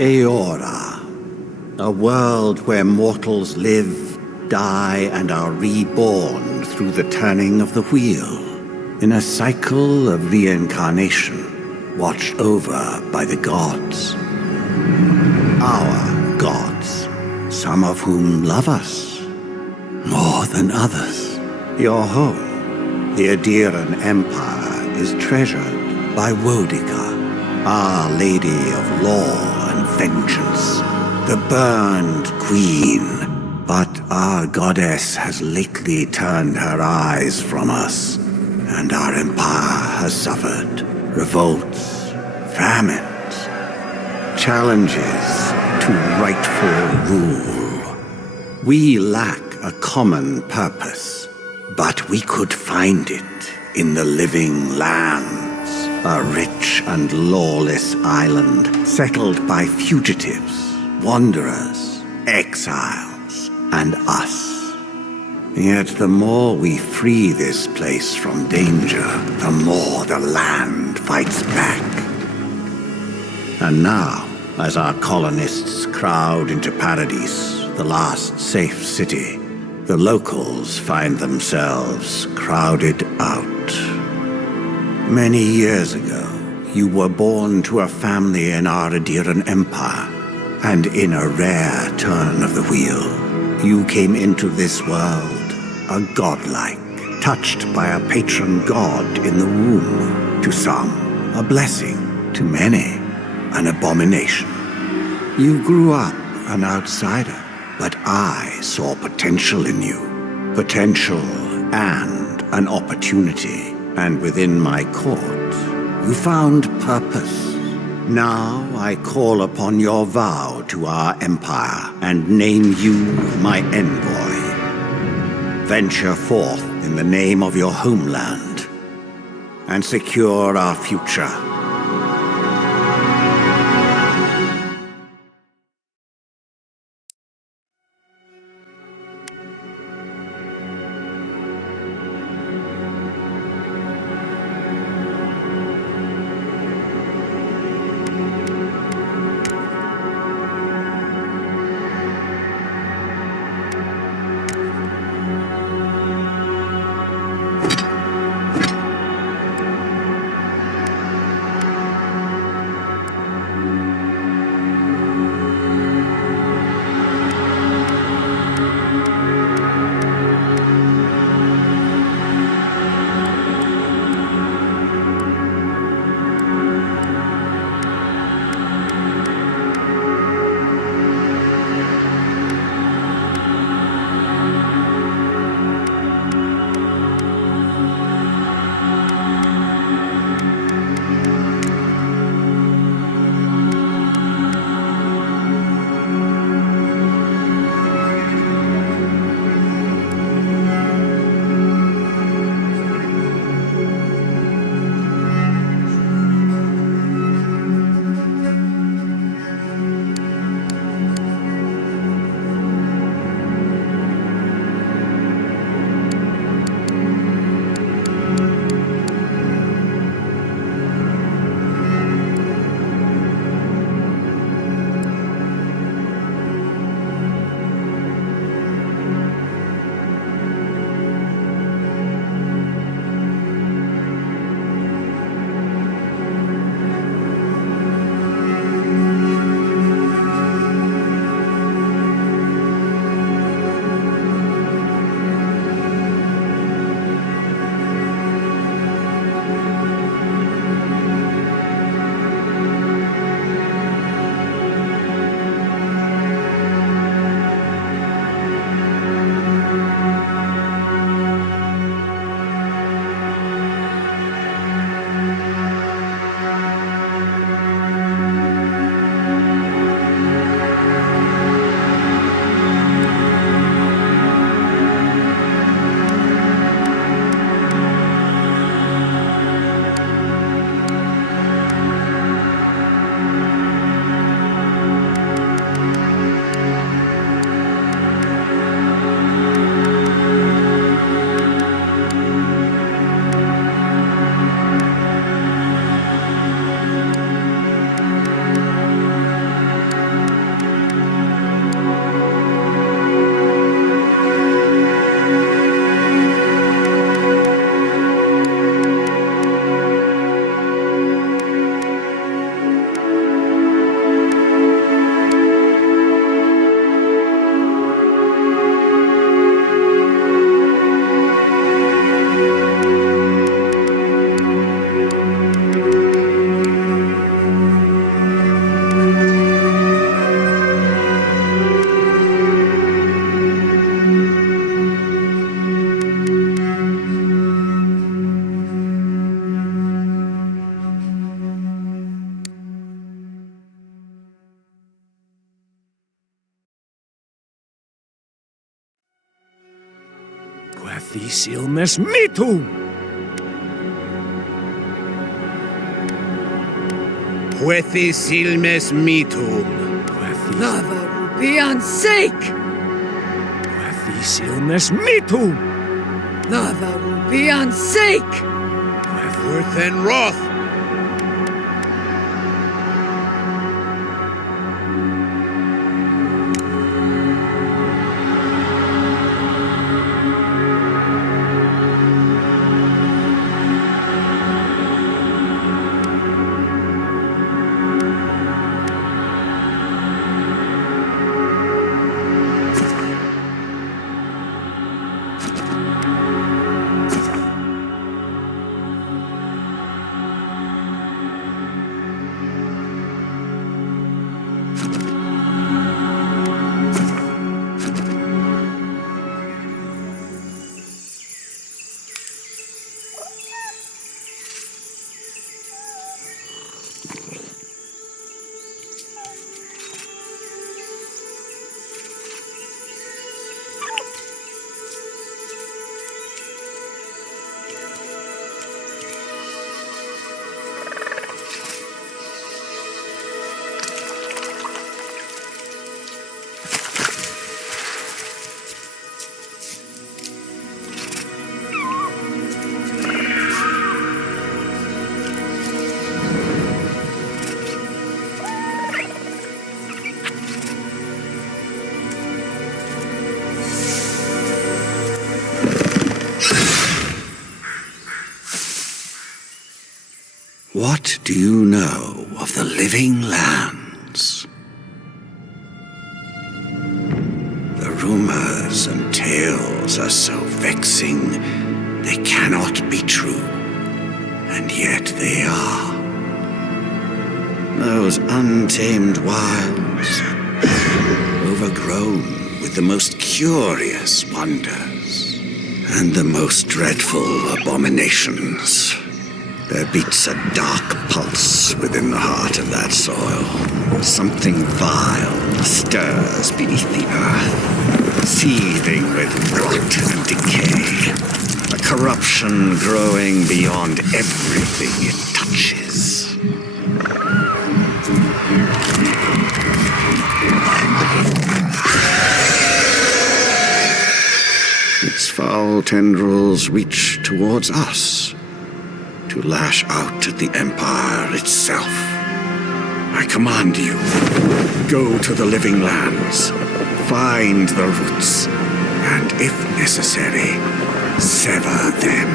Eora, a world where mortals live, die, and are reborn through the turning of the wheel, in a cycle of reincarnation, watched over by the gods. Our gods, some of whom love us more than others. Your home, the Adiran Empire, is treasured by Wodica, Our Lady of Law and Vengeance, the burned queen. But our goddess has lately turned her eyes from us, and our empire has suffered revolts, famines, challenges to rightful rule. We lack a common purpose, but we could find it in the living lands. A rich and lawless island settled by fugitives, wanderers, exiles, and us. Yet the more we free this place from danger, the more the land fights back. And now, as our colonists crowd into Paradise, the last safe city, the locals find themselves crowded out. Many years ago, you were born to a family in our Adiran Empire, and in a rare turn of the wheel, you came into this world a godlike, touched by a patron god in the womb. To some, a blessing; to many, an abomination. You grew up an outsider, but I saw potential in you. Potential and an opportunity. And within my court, you found purpose. Now I call upon your vow to our empire and name you my envoy. Venture forth in the name of your homeland and secure our future. Puethis ilmes mitum! Puethis ilmes mitum. Lava rubian sake! Puethis ilmes mitum! Lava rubian sake! Worth and wrath. What do you know of the living lands? The rumors and tales are so vexing, they cannot be true, and yet they are. Those untamed wilds, overgrown with the most curious wonders and the most dreadful abominations. There beats a dark pulse within the heart of that soil. Something vile stirs beneath the earth, seething with rot and decay. A corruption growing beyond everything it touches. Its foul tendrils reach towards us, to lash out at the Empire itself. I command you, go to the living lands, find the roots, and if necessary, sever them.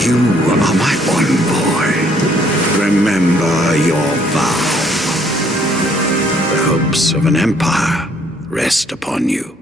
You are my one boy. Remember your vow. The hopes of an empire rest upon you.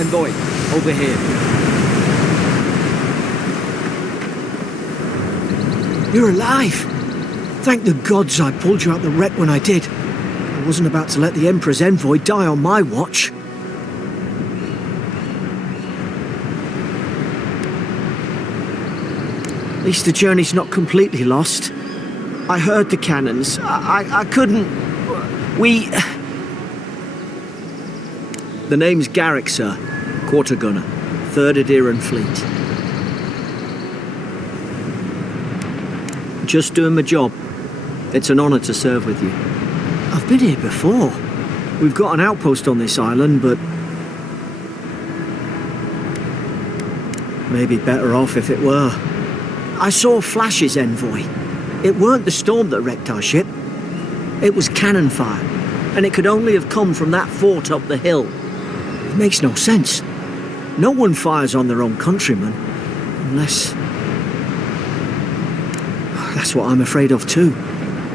Envoy, over here. You're alive! Thank the gods I pulled you out the wreck when I did. I wasn't about to let the Emperor's envoy die on my watch. At least the journey's not completely lost. I heard the cannons. I couldn't... We... The name's Garrick, sir. Quarter gunner. 3rd Adiran Fleet. Just doing my job. It's an honor to serve with you. I've been here before. We've got an outpost on this island, but... maybe better off if it were. I saw Flash's envoy. It weren't the storm that wrecked our ship. It was cannon fire, and it could only have come from that fort up the hill. It makes no sense. No one fires on their own countrymen, unless... That's what I'm afraid of too.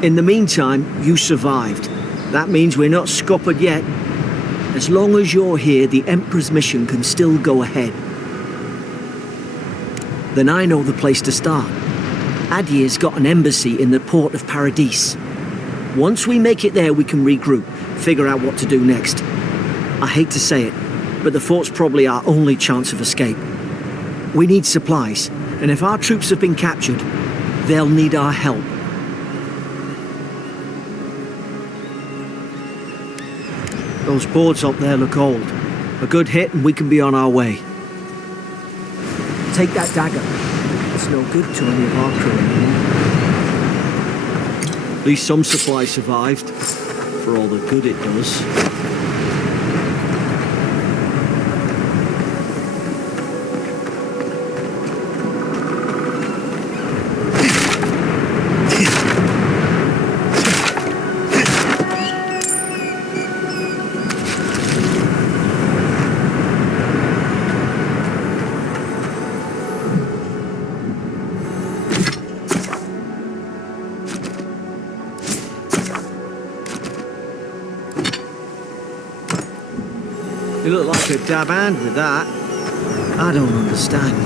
In the meantime, you survived. That means we're not scuppered yet. As long as you're here, the Emperor's mission can still go ahead. Then I know the place to start. Adir's got an embassy in the port of Paradis. Once we make it there, we can regroup, figure out what to do next. I hate to say it, but the fort's probably our only chance of escape. We need supplies, and if our troops have been captured, they'll need our help. Those boards up there look old. A good hit and we can be on our way. Take that dagger. It's no good to any of our crew anymore. At least some supply survived, for all the good it does. You look like a dab hand with that. I don't understand.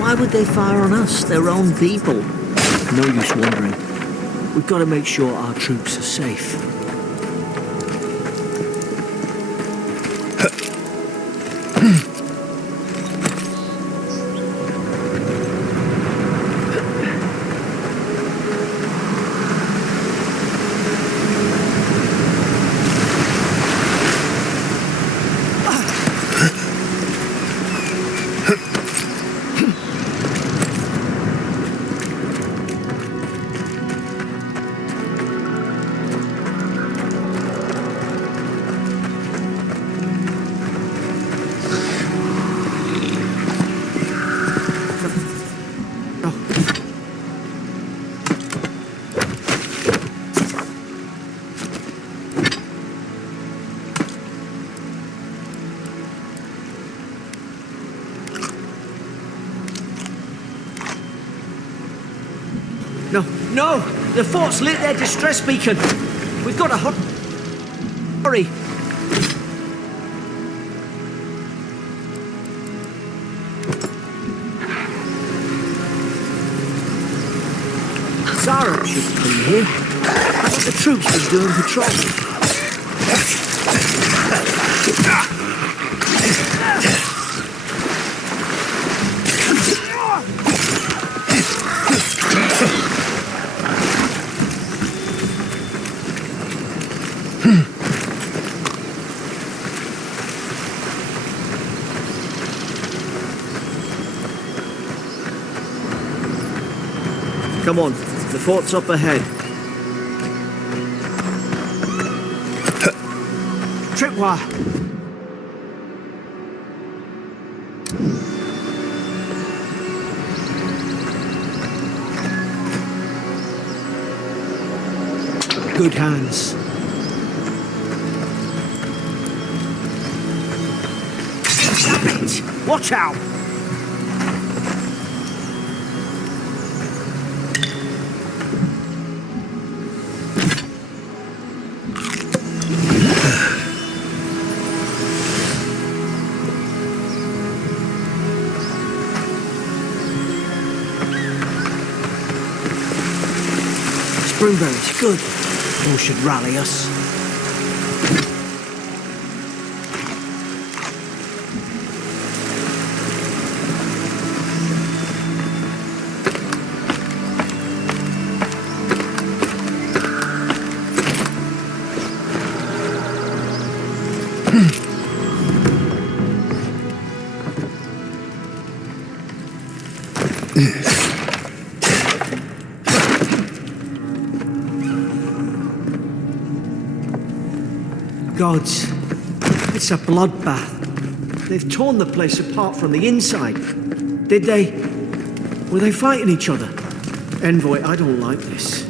Why would they fire on us, their own people? No use wondering. We've got to make sure our troops are safe. No! The fort's lit their distress beacon! We've got to hurry! Zara should be here. I thought the troops was doing patrol. Come on, the fort's up ahead. Tripwire! Good hands. Damn it! Watch out! Springberries, good. Those should rally us. Gods, it's a bloodbath. They've torn the place apart from the inside. Did they? Were they fighting each other? Envoy, I don't like this.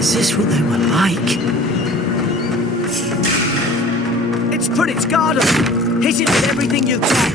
Is this what they were like? It's put its guard up. Hit it with everything you've got.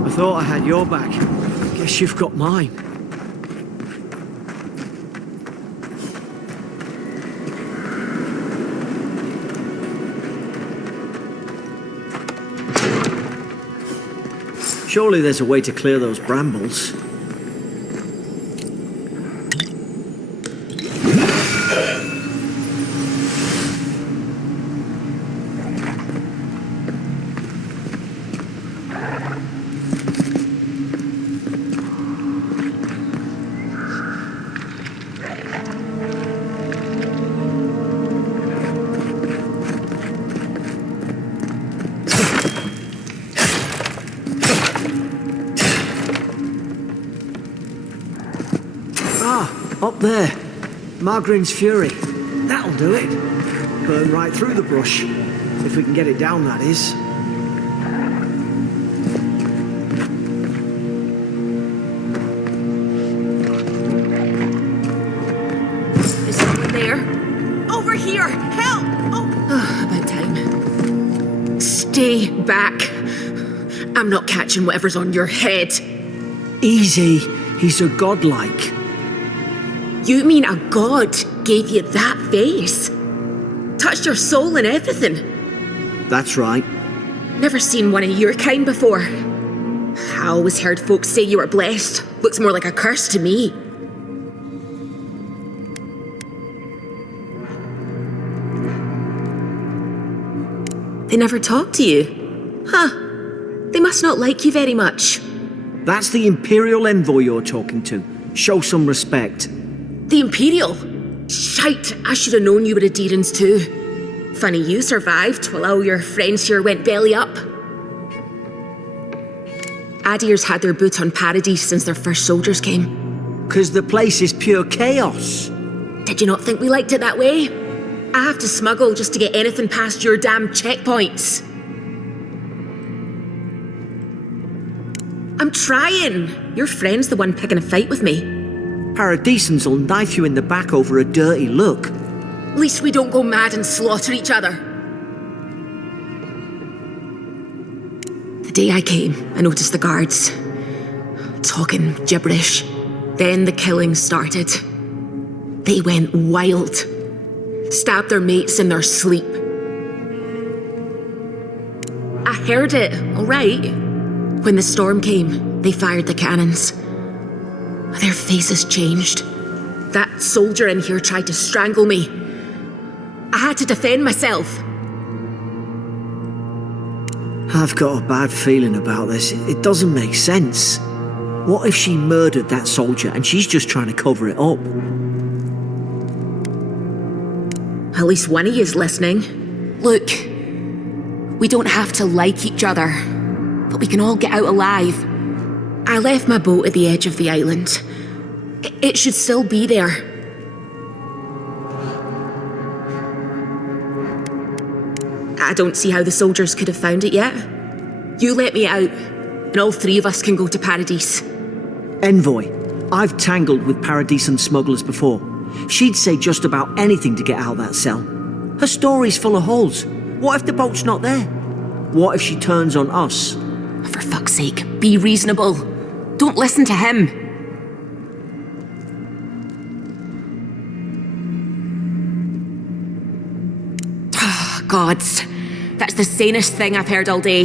I thought I had your back. Guess you've got mine. Surely there's a way to clear those brambles. Up there. Margarine's Fury. That'll do it. Burn right through the brush. If we can get it down, that is. Is someone there? Over here! Help! Oh, about time. Stay back. I'm not catching whatever's on your head. Easy. He's a godlike. You mean a god gave you that face? Touched your soul and everything? That's right. Never seen one of your kind before. I always heard folks say you were blessed. Looks more like a curse to me. They never talk to you? Huh. They must not like you very much. That's the Imperial envoy you're talking to. Show some respect. The Imperial? Shite, I should have known you were Adherents too. Funny you survived while all your friends here went belly up. Adir's had their boot on Paradise since their first soldiers came. 'Cause the place is pure chaos. Did you not think we liked it that way? I have to smuggle just to get anything past your damn checkpoints. I'm trying. Your friend's the one picking a fight with me. Paradisans will knife you in the back over a dirty look. At least we don't go mad and slaughter each other. The day I came, I noticed the guards talking gibberish. Then the killing started. They went wild. Stabbed their mates in their sleep. I heard it, all right. When the storm came, they fired the cannons. Their faces changed. That soldier in here tried to strangle me. I had to defend myself. I've got a bad feeling about this. It doesn't make sense. What if she murdered that soldier and she's just trying to cover it up? At least one of you is listening. Look, we don't have to like each other, but we can all get out alive. I left my boat at the edge of the island. It should still be there. I don't see how the soldiers could have found it yet. You let me out, and all three of us can go to Paradise. Envoy, I've tangled with Paradisan smugglers before. She'd say just about anything to get out of that cell. Her story's full of holes. What if the boat's not there? What if she turns on us? For fuck's sake, be reasonable. Don't listen to him. Gods, that's the sanest thing I've heard all day.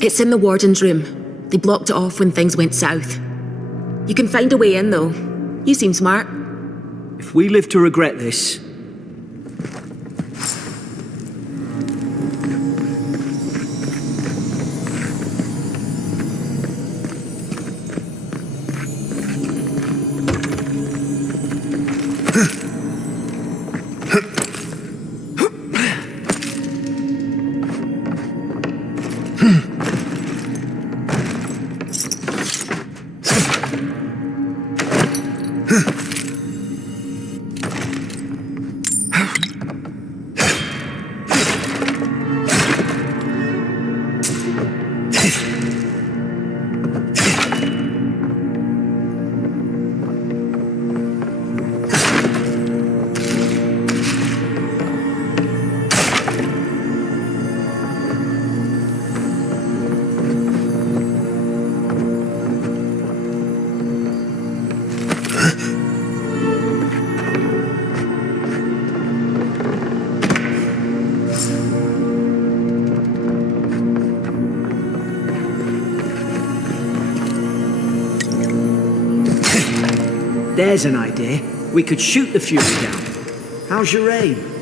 It's in the warden's room. They blocked it off when things went south. You can find a way in, though. You seem smart. If we live to regret this... There's an idea. We could shoot the Fury down. How's your aim?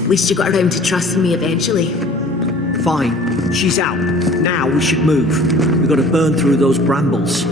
At least you got around to trusting me eventually. Fine. She's out. Now we should move. We've got to burn through those brambles.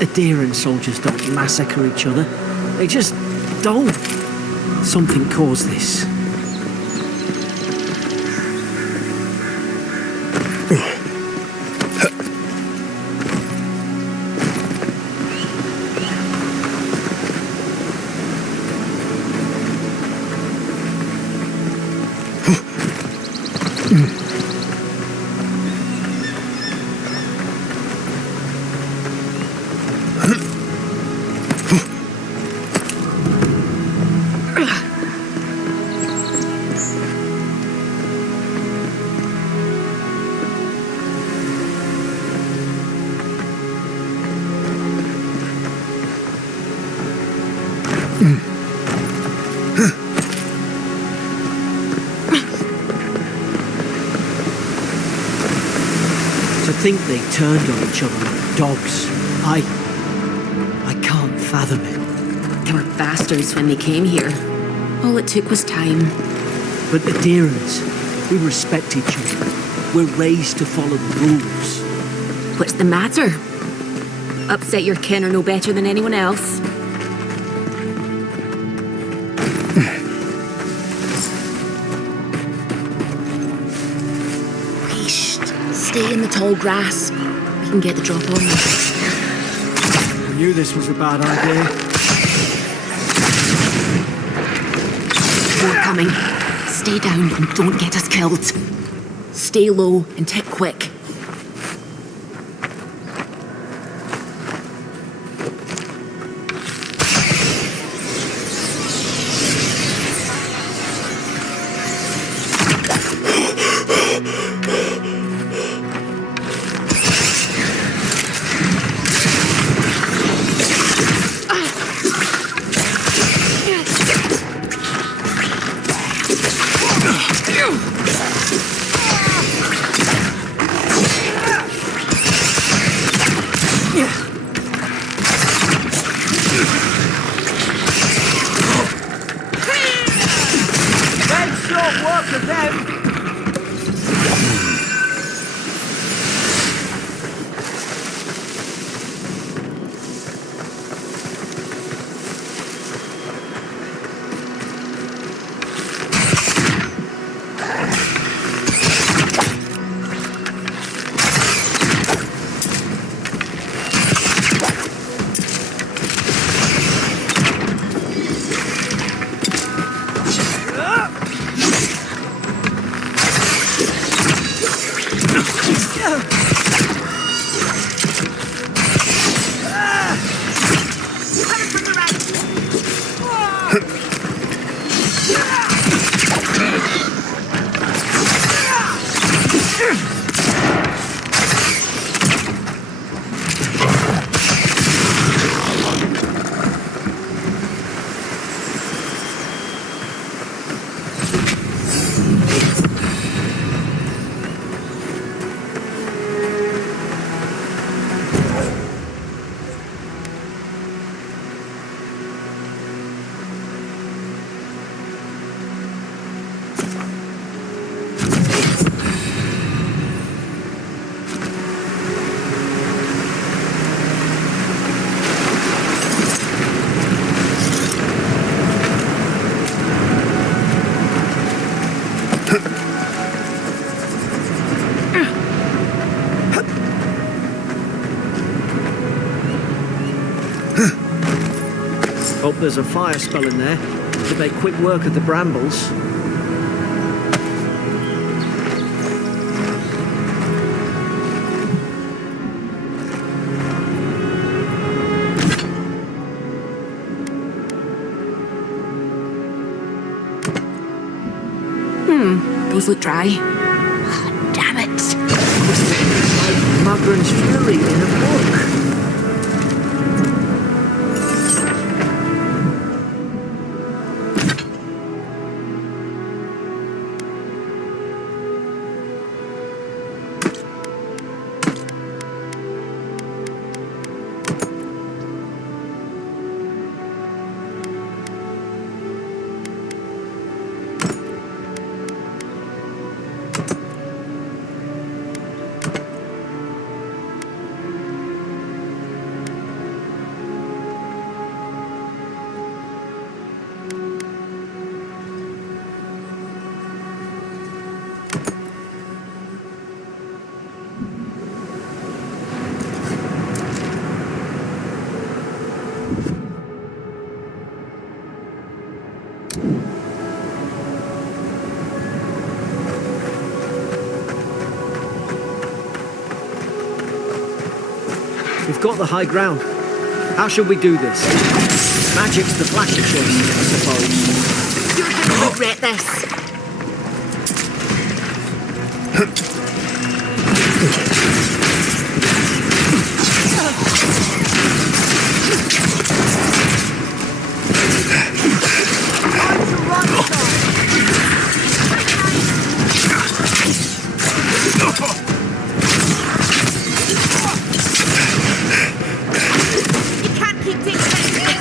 Adherent soldiers don't massacre each other. They just don't. Something caused this. To think they turned on each other like dogs. I can't fathom it. They were bastards when they came here. All it took was time. But adherents, we respect each other. We're raised to follow the rules. What's the matter? Upset your kin are no better than anyone else. Stay in the tall grass. We can get the drop on them. I knew this was a bad idea. More coming. Stay down and don't get us killed. Stay low and tick quick. Hope there's a fire spell in there to make quick work of the brambles. Those look dry. Oh, damn it. Like Magran's Fury in a book. We've got the high ground. How should we do this? Magic's the flashy choice, I suppose. You're gonna regret this. You can't keep taking it.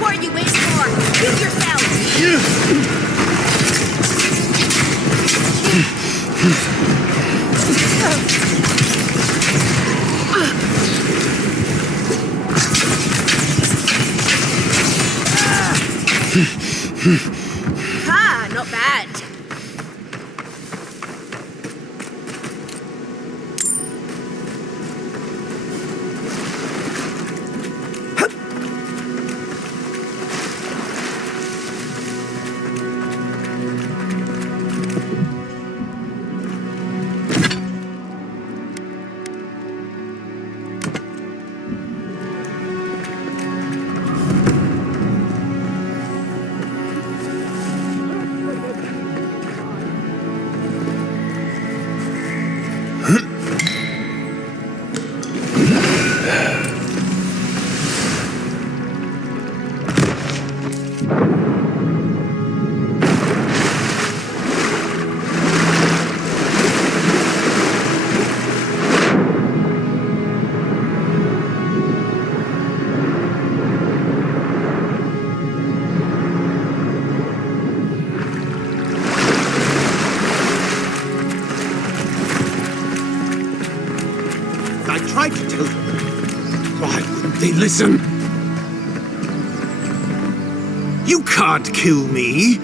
What are you waiting for? Use yourself. Ah, not bad. I tried to tell them. Why wouldn't they listen? You can't kill me.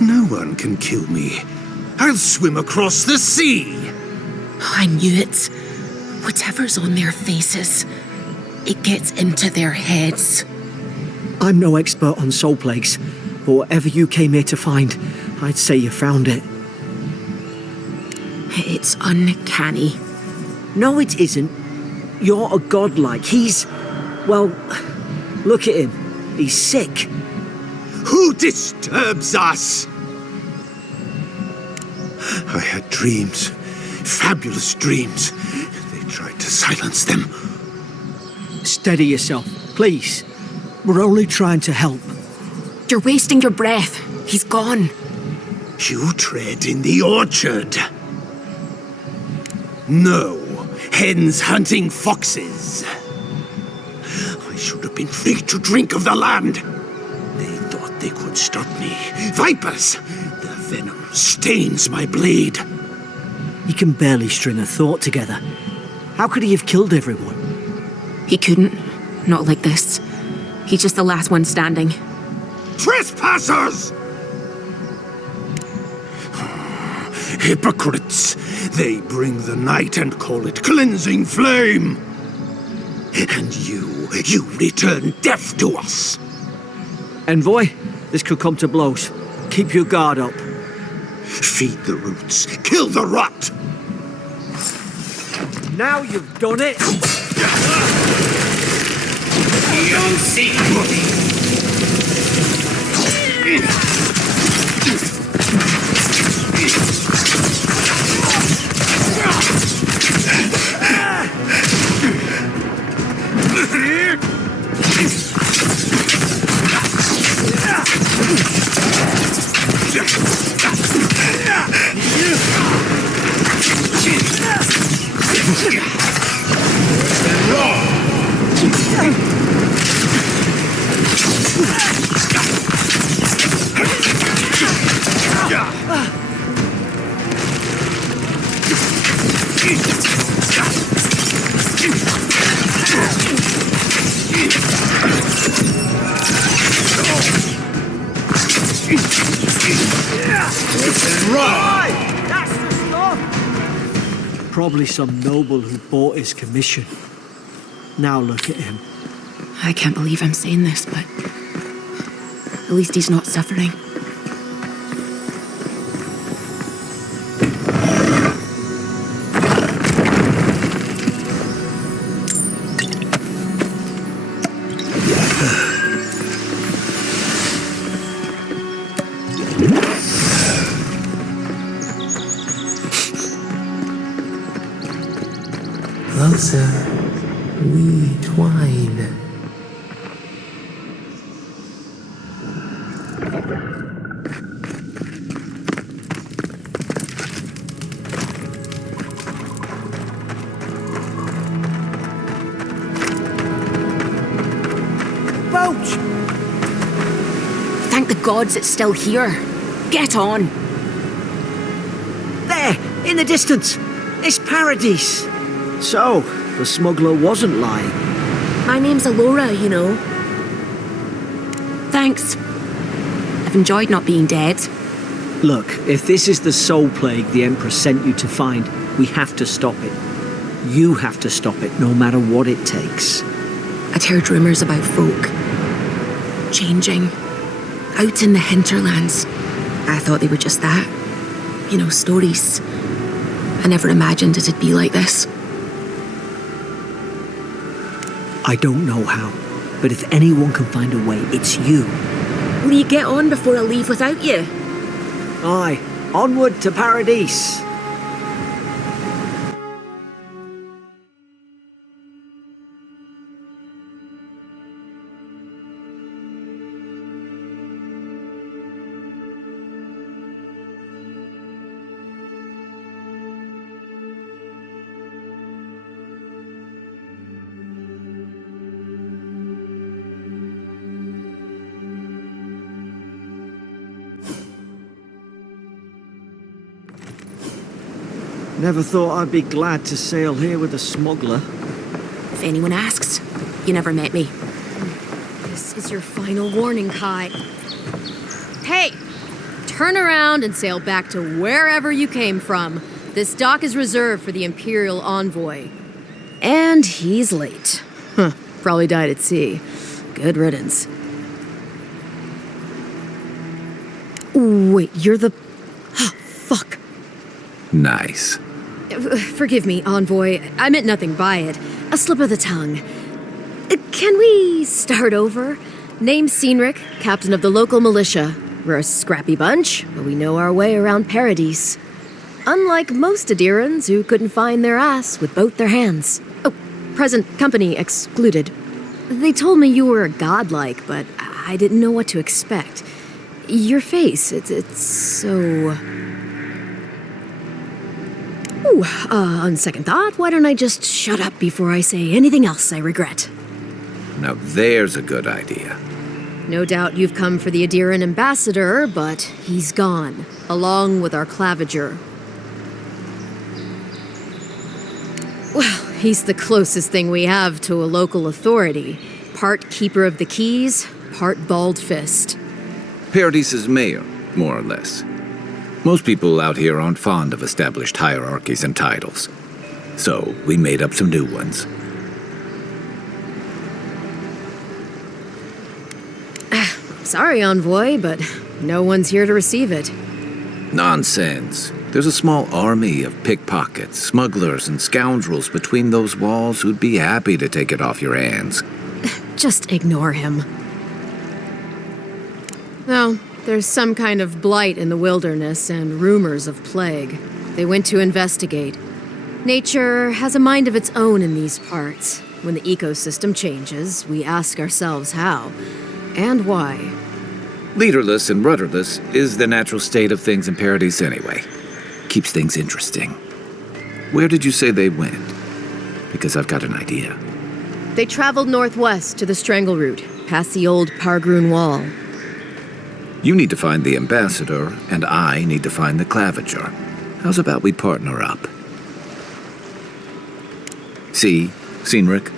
No one can kill me. I'll swim across the sea. I knew it. Whatever's on their faces, it gets into their heads. I'm no expert on soul plagues, but whatever you came here to find, I'd say you found it. It's uncanny. No, it isn't. You're a godlike. He's... well, look at him. He's sick. Who disturbs us? I had dreams. Fabulous dreams. They tried to silence them. Steady yourself, please. We're only trying to help. You're wasting your breath. He's gone. You tread in the orchard. No. Hens hunting foxes. I should have been free to drink of the land. They thought they could stop me. Vipers! The venom stains my blade. He can barely string a thought together. How could he have killed everyone? He couldn't. Not like this. He's just the last one standing. Trespassers! Hypocrites! They bring the night and call it cleansing flame! And you return death to us! Envoy, this could come to blows. Keep your guard up. Feed the roots, kill the rot! Now you've done it! You'll see! Probably some noble who bought his commission. Now look at him. I can't believe I'm saying this, but at least he's not suffering. Closer, we twine. Boat! Thank the gods it's still here. Get on. There, in the distance. It's Paradise. So, the smuggler wasn't lying. My name's Alora, you know. Thanks. I've enjoyed not being dead. Look, if this is the soul plague the Emperor sent you to find, we have to stop it. You have to stop it, no matter what it takes. I'd heard rumours about folk changing out in the hinterlands. I thought they were just that. You know, stories. I never imagined it'd be like this. I don't know how, but if anyone can find a way, it's you. Will you get on before I leave without you? Aye, onward to Paradise. Never thought I'd be glad to sail here with a smuggler. If anyone asks, you never met me. This is your final warning, Kai. Hey! Turn around and sail back to wherever you came from. This dock is reserved for the Imperial Envoy. And he's late. Huh, probably died at sea. Good riddance. Wait, you're the... Fuck. Nice. Forgive me, Envoy. I meant nothing by it. A slip of the tongue. Can we start over? Name's Cynric, captain of the local militia. We're a scrappy bunch, but we know our way around Paradise. Unlike most Adirans who couldn't find their ass with both their hands. Oh, present company excluded. They told me you were godlike, but I didn't know what to expect. Your face, it's so... Ooh, on second thought, why don't I just shut up before I say anything else I regret? Now there's a good idea. No doubt you've come for the Adiran ambassador, but he's gone, along with our claviger. Well, he's the closest thing we have to a local authority. Part keeper of the keys, part bald fist. Paradise's mayor, more or less. Most people out here aren't fond of established hierarchies and titles. So we made up some new ones. Sorry, Envoy, but no one's here to receive it. Nonsense. There's a small army of pickpockets, smugglers, and scoundrels between those walls who'd be happy to take it off your hands. Just ignore him. No, there's some kind of blight in the wilderness and rumors of plague. They went to investigate. Nature has a mind of its own in these parts. When the ecosystem changes, we ask ourselves how and why. Leaderless and rudderless is the natural state of things in Paradise anyway. Keeps things interesting. Where did you say they went? Because I've got an idea. They traveled northwest to the Strangle Route, past the old Pargroon Wall. You need to find the ambassador, and I need to find the claviger. How's about we partner up? See, Cynric,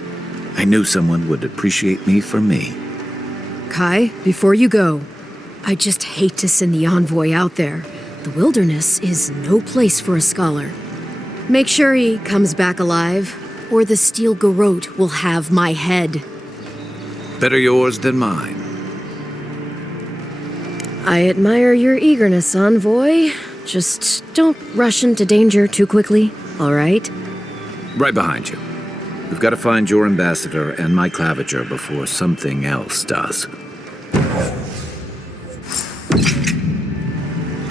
I knew someone would appreciate me for me. Kai, before you go, I just hate to send the envoy out there. The wilderness is no place for a scholar. Make sure he comes back alive, or the steel garrote will have my head. Better yours than mine. I admire your eagerness, envoy. Just don't rush into danger too quickly, all right? Right behind you. We've got to find your ambassador and my claviger before something else does.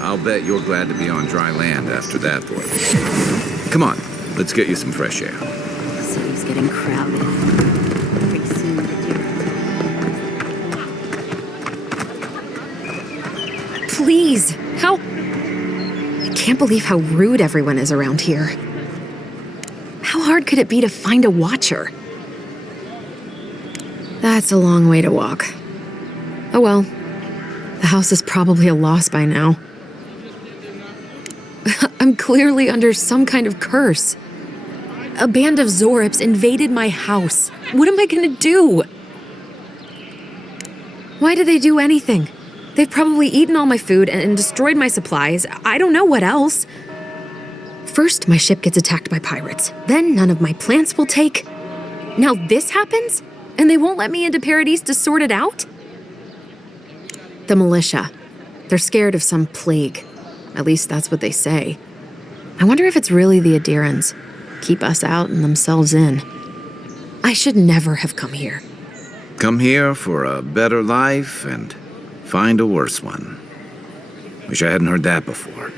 I'll bet you're glad to be on dry land after that voyage. Come on, let's get you some fresh air. The city's getting crowded. Pretty soon, Please, help! I can't believe how rude everyone is around here. How hard could it be to find a watcher? That's a long way to walk. Oh well. The house is probably a loss by now. I'm clearly under some kind of curse. A band of Zorips invaded my house. What am I gonna do? Why did they do anything? They've probably eaten all my food and destroyed my supplies. I don't know what else. First, my ship gets attacked by pirates. Then none of my plants will take. Now this happens? And they won't let me into Paradise to sort it out? The militia. They're scared of some plague. At least that's what they say. I wonder if it's really the Adirans. Keep us out and themselves in. I should never have come here. Come here for a better life and find a worse one. Wish I hadn't heard that before.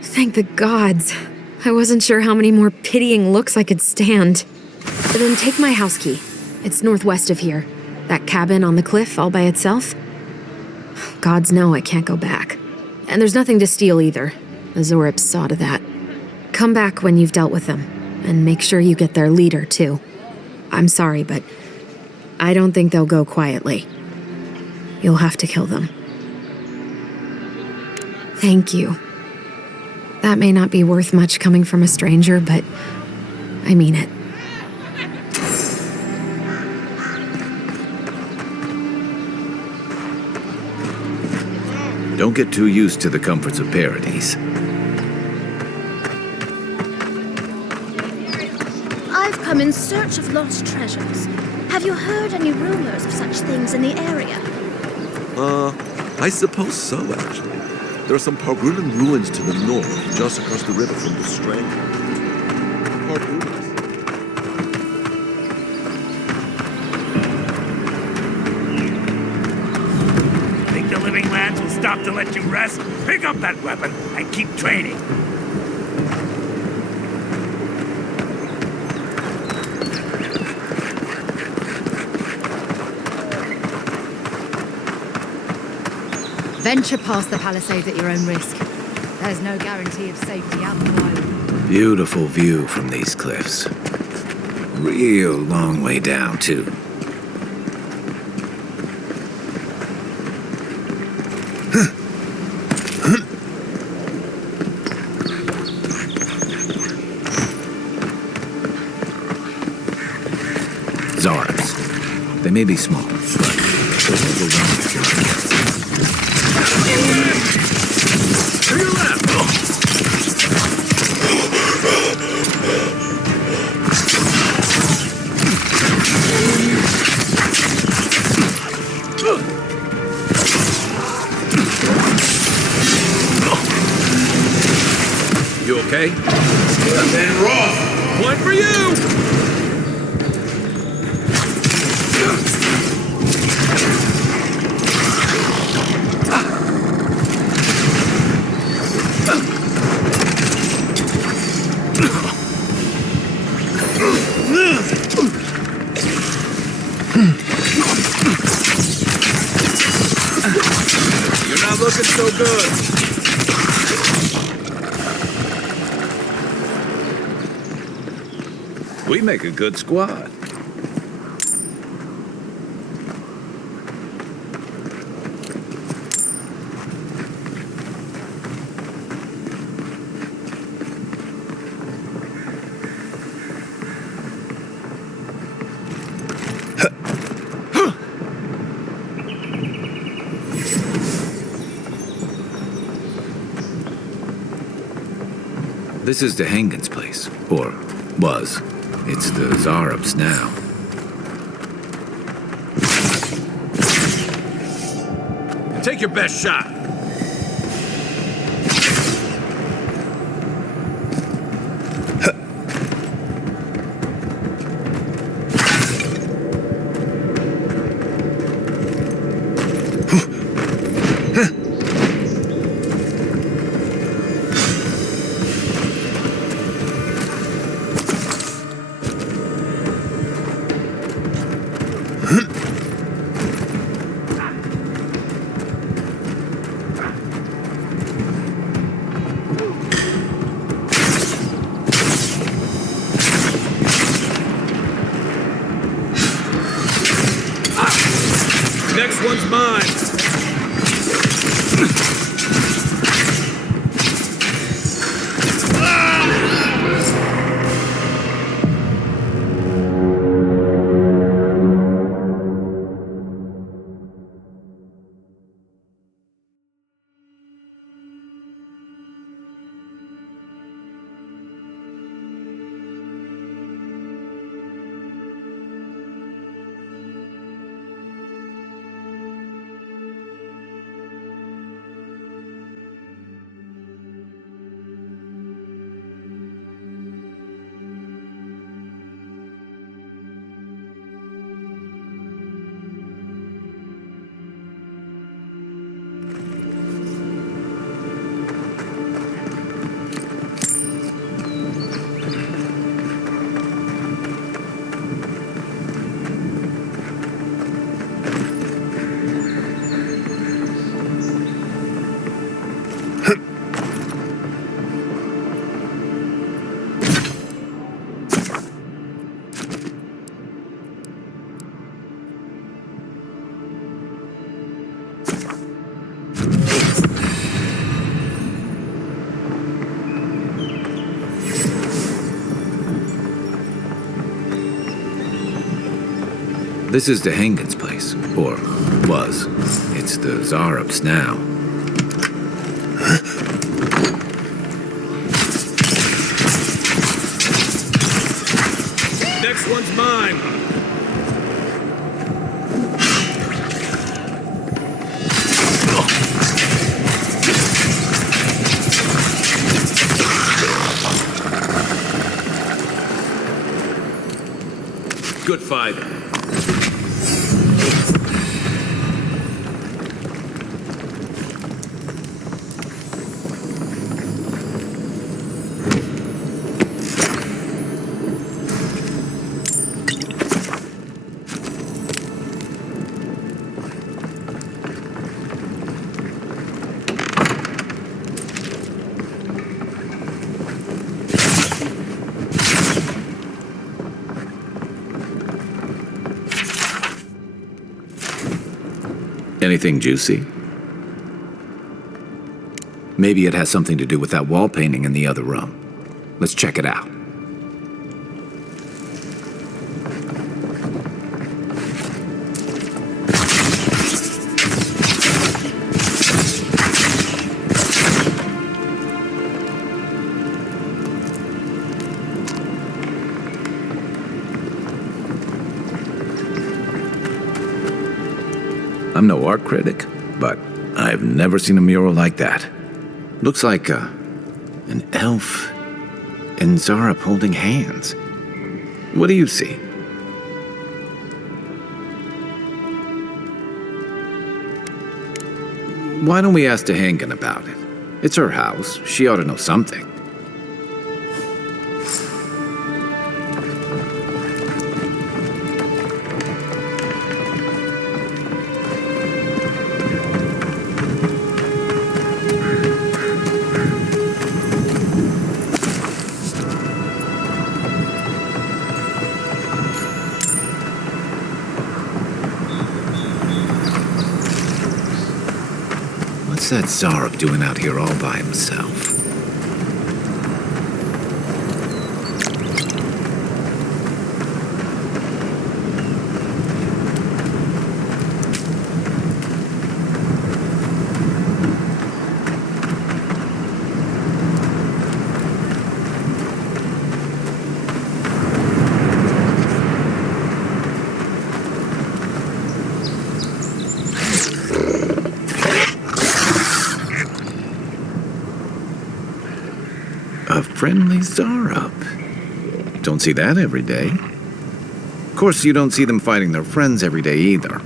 Thank the gods. I wasn't sure how many more pitying looks I could stand. Then take my house key. It's northwest of here. That cabin on the cliff all by itself. Gods know I can't go back. And there's nothing to steal either. The Zorips saw to that. Come back when you've dealt with them. And make sure you get their leader, too. I'm sorry, but I don't think they'll go quietly. You'll have to kill them. Thank you. That may not be worth much coming from a stranger, but I mean it. Don't get too used to the comforts of Paradise. I've come in search of lost treasures. Have you heard any rumors of such things in the area? I suppose so, actually. There are some Pargunan ruins to the north, just across the river from the Strangler. Pargunans. Think the living lands will stop to let you rest? Pick up that weapon and keep training. Venture past the palisades at your own risk. There's no guarantee of safety out in the wild. Beautiful view from these cliffs. Real long way down, too. Zorips. They may be small, but they'll overwhelm if you're not careful. To your left! You okay? That man rough! Point for you! You're not looking so good. We make a good squad. This is Dehangan's place. Or was. It's the Zarab's now. Take your best shot. Next one's mine. This is Dehangan's place. Or was. It's the Zarab's now. Next one's mine. Good fight. Anything juicy? Maybe it has something to do with that wall painting in the other room. Let's check it out. I'm no art critic, but I've never seen a mural like that. Looks like an elf and Zarab holding hands. What do you see? Why don't we ask Dehangan about it? It's her house. She ought to know something. What's that Zarab doing out here all by himself? A friendly Zarup. Don't see that every day. Of course, you don't see them fighting their friends every day either.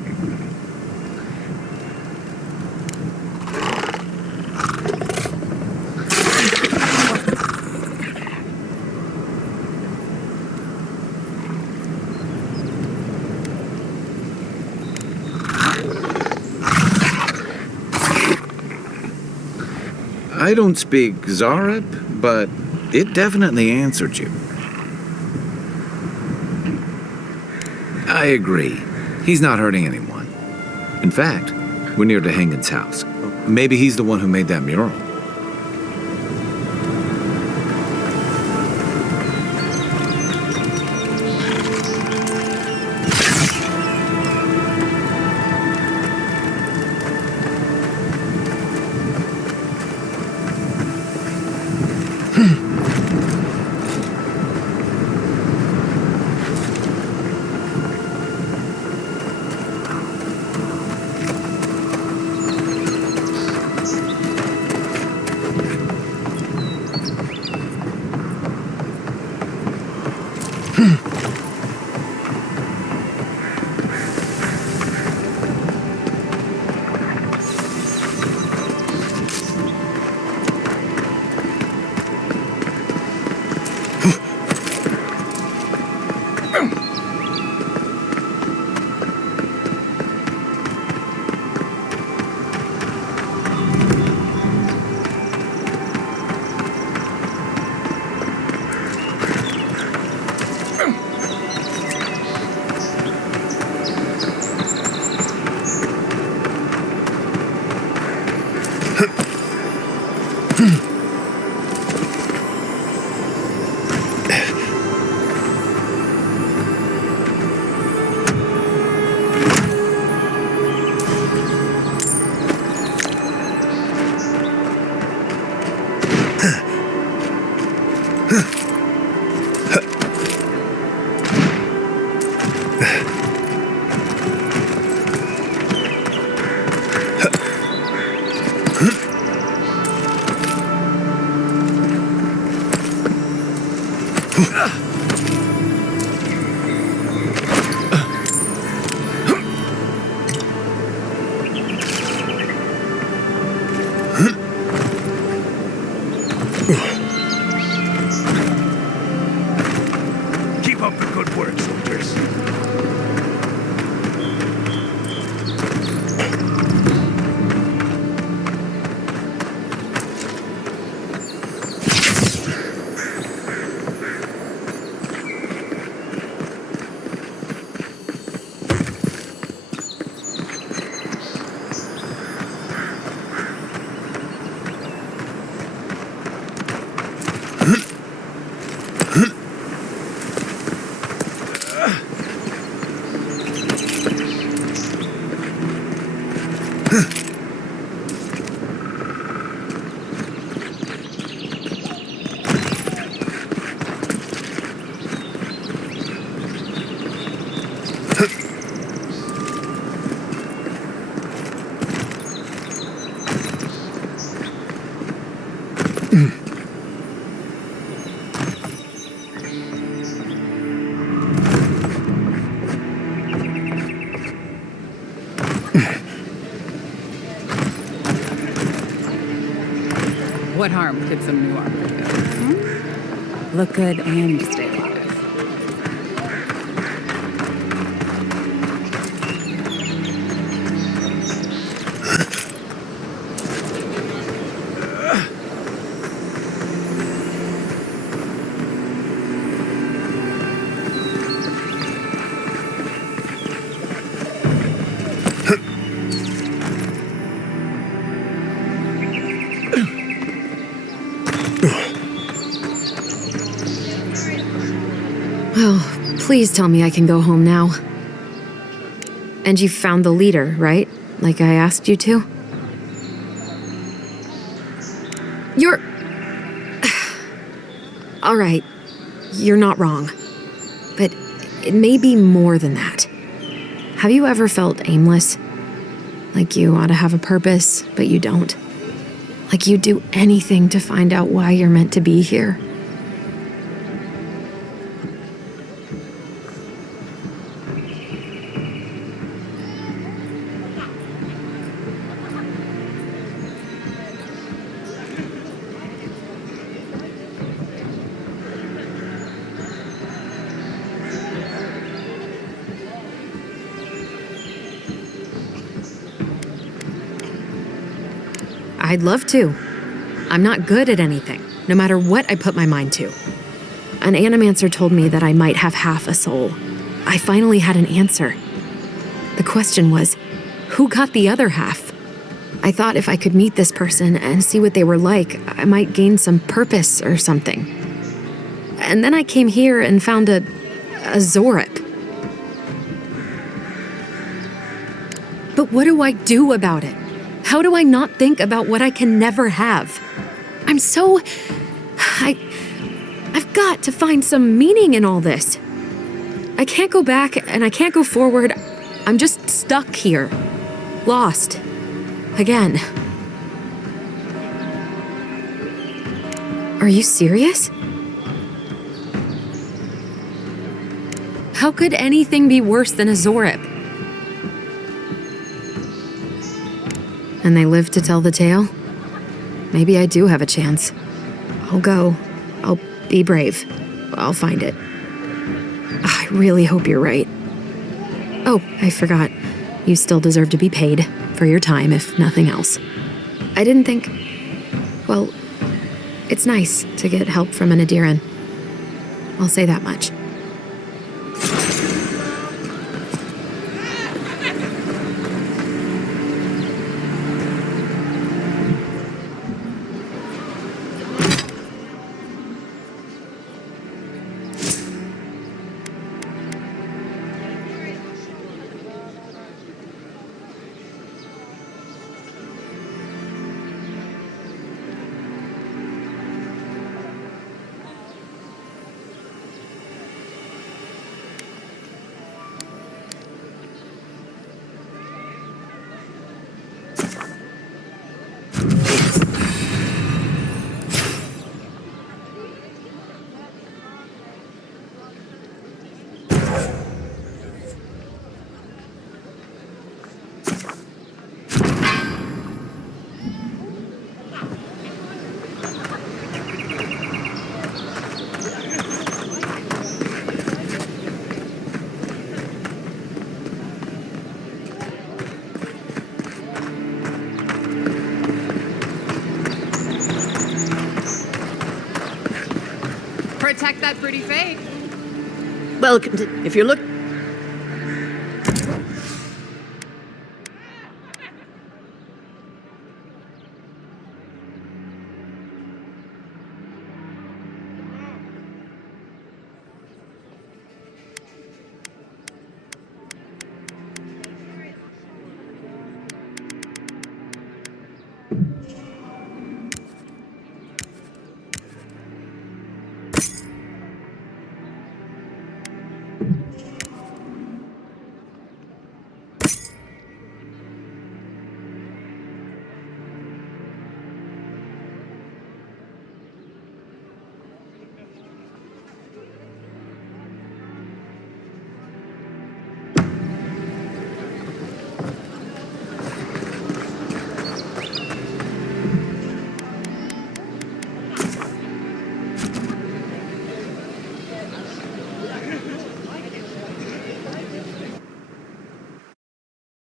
I don't speak Zarup, but it definitely answered you. I agree. He's not hurting anyone. In fact, we're near Dehangan's house. Maybe he's the one who made that mural. Keep up the good work, soldiers. What harm could some new armor do? Hmm? Look good and stay alive. Well, please tell me I can go home now. And you found the leader, right? Like I asked you to? You're... All right, you're not wrong. But it may be more than that. Have you ever felt aimless? Like you ought to have a purpose, but you don't? Like you'd do anything to find out why you're meant to be here. I'd love to. I'm not good at anything, no matter what I put my mind to. An animancer told me that I might have half a soul. I finally had an answer. The question was, who got the other half? I thought if I could meet this person and see what they were like, I might gain some purpose or something. And then I came here and found a Zorip. But what do I do about it? How do I not think about what I can never have? I've got to find some meaning in all this. I can't go back and I can't go forward. I'm just stuck here. Lost. Again. Are you serious? How could anything be worse than a Zorip? And they live to tell the tale? Maybe I do have a chance. I'll go. I'll be brave. I'll find it. I really hope you're right. Oh, I forgot. You still deserve to be paid for your time, if nothing else. I didn't think... Well, it's nice to get help from an Adiran. I'll say that much. Protect that pretty face. Welcome to... If you're looking...